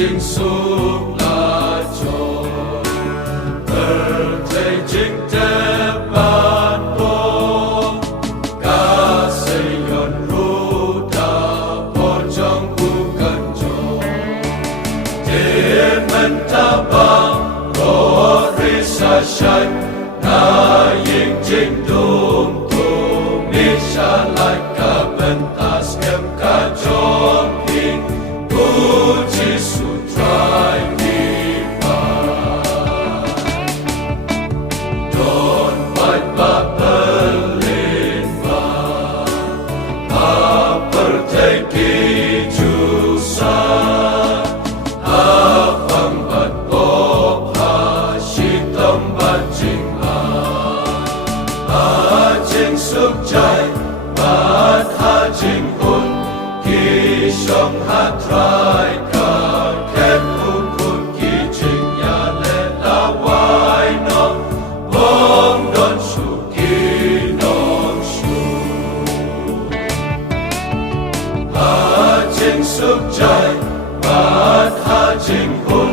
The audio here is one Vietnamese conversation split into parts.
Chính xuống là tròn thầy chính tế ban bố cả xây yon ru ta po trong khu cần tròn thế mình ta bang có ri sa sanh na yin chính đum tu mi sa lại cả bên ta xem cả tròn hình Jesus try me Don't fight but Berlin Perteki Jusa Afam bat Bopha Shitam bat Jing Ha Jing Suk Jai Bat Ha Jing Hun Ki Shong Ha Trai Suk Jai Bat Ha Jing Hun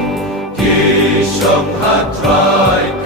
Ki Shong Ha Trai